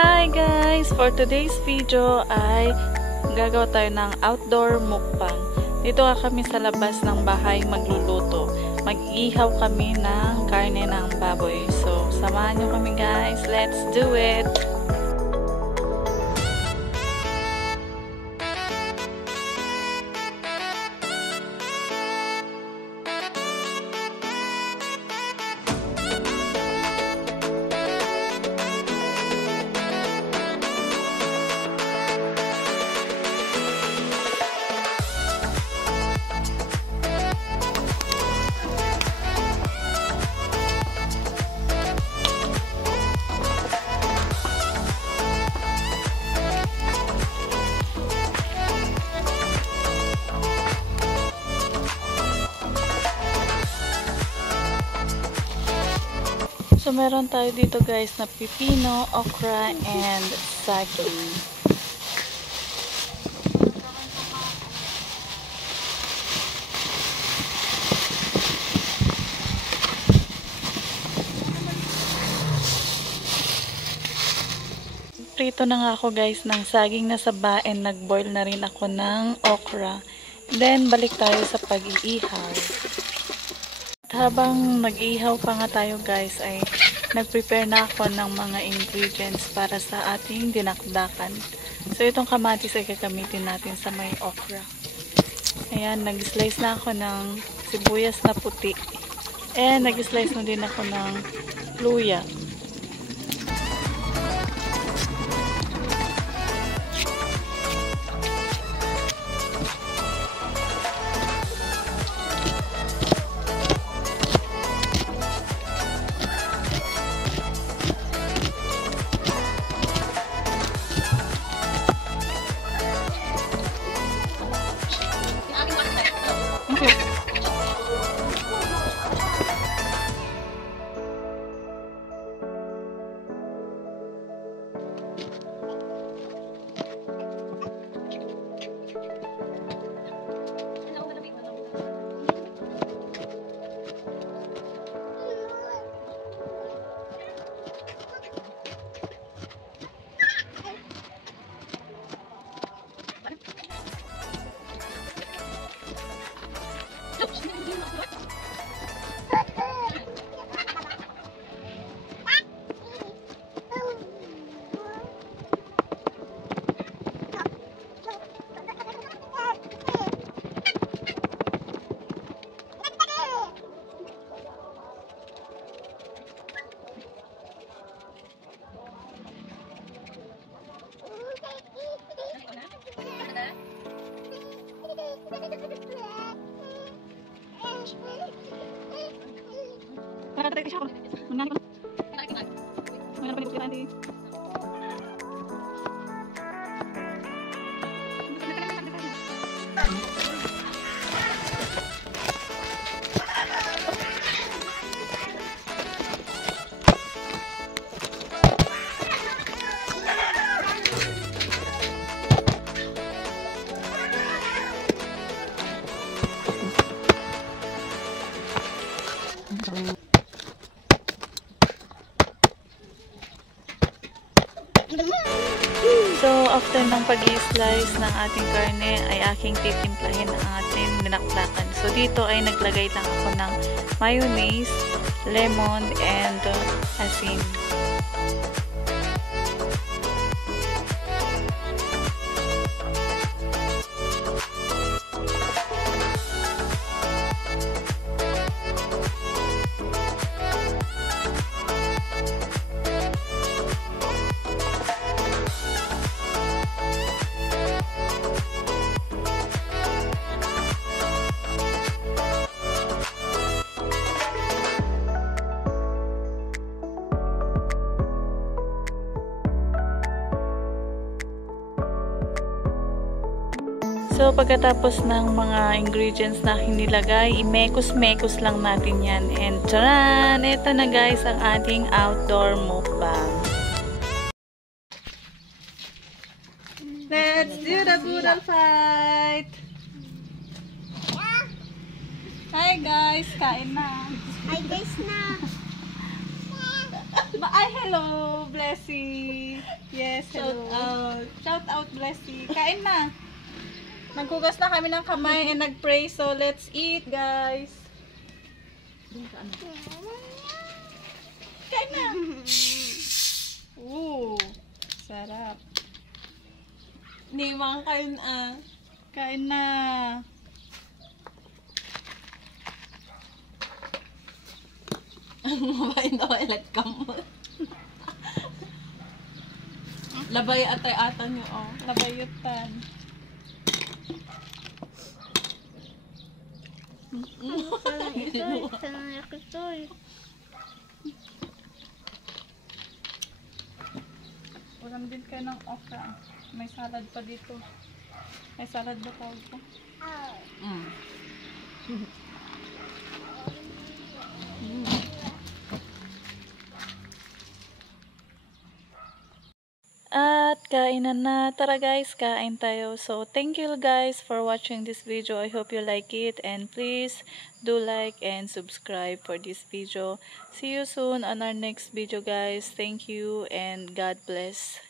Hi guys! For today's video ay gagawa tayo ng outdoor mukbang. Dito kami sa labas ng bahay magluluto. Mag-ihaw kami ng karne ng baboy. So, samahan nyo kami guys. Let's do it! So, meron tayo dito guys na pipino, okra, and saging. Prito na nga ako guys ng saging na saba and nag-boil na rin ako ng okra. Then, balik tayo sa pag-iihaw. Habang nag-ihaw pa nga tayo guys ay nag-prepare na ako ng mga ingredients para sa ating dinakdakan. So itong kamatis ay gagamitin natin sa may okra. Ayan, nag-slice na ako ng sibuyas na puti. And nag-slice na din ako ng luya. So, after ng pag-i-slice ng ating karne, ay aking titimplahin ang ating dinakdakan. So, dito ay naglagay lang ako ng mayonnaise, lemon, and asin. So, pagkatapos ng mga ingredients na nilagay, imekos-mekos lang natin yan. And tcharan! Ito na guys ang ating outdoor mukbang. Let's do the boodle fight! Hi guys! Kain na! Hi guys na! Ay, hello, Blessy. Yes, hello. Shout out, Blessy. Kain na. Naghugas na kami ng kamay and nagpray. So, let's eat, guys. Kain na. Ooh, sarap. Ni, mga kain Kain na. Mabain daw ilag ka mo. Labay atay-ata nyo, oh. Labayutan. Ulam din kayo ng okra. May salad pa dito. May salad ba tawag po? At kainan na. Tara guys, kain tayo. So, thank you guys for watching this video. I hope you like it. And please do like and subscribe for this video. See you soon on our next video guys. Thank you and God bless.